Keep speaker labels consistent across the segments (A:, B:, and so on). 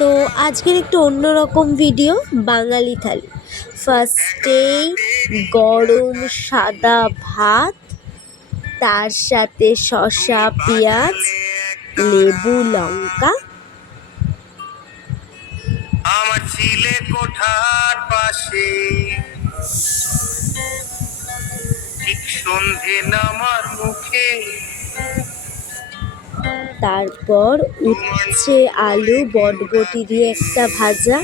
A: তো আজকের একটু অন্যরকম ভিডিও বাঙালি থালি। ফার্স্টেই গরম সাদা ভাত, তার সাথে শসা, পেঁয়াজ, লেবু, লঙ্কা।
B: আমার কোঠার পাশে। ঠিক সন্ধে নামার মুখে
A: তারপর উচ্ছে আলু বটবটি দিয়ে একটা ভাজা,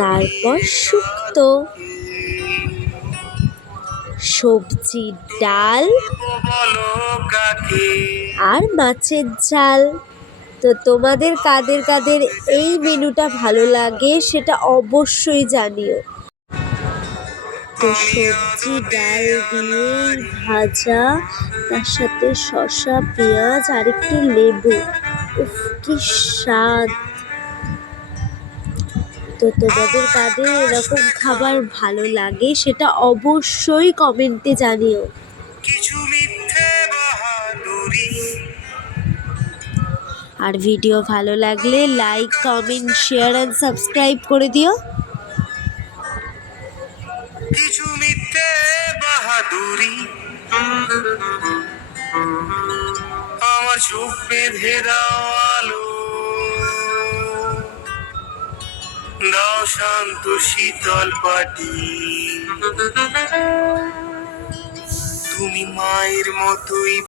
A: তারপর শুক্তো, সবজি, ডাল আর মাছের ঝাল। তো তোমাদের কাদের কাদের এই মেনুটা ভালো লাগে সেটা অবশ্যই জানিও। তো সবজি ডাল দিয়ে ভাজা তার সাথে শসা পেঁয়াজ আর একটু লেবু। উফ কি স্বাদ। তো তোমাদের কাদের এরকম খাবার ভালো লাগে সেটা অবশ্যই কমেন্টে জানিও। আর ভিডিও ভালো লাগলে like comment share and subscribe করে দিও।
B: কিছু মিথ্যে বাহাদুরি। আমার চোখ বেঁধে দাও আলো দাও শান্ত শীতল পাটি। তুমি মায়ের মতোই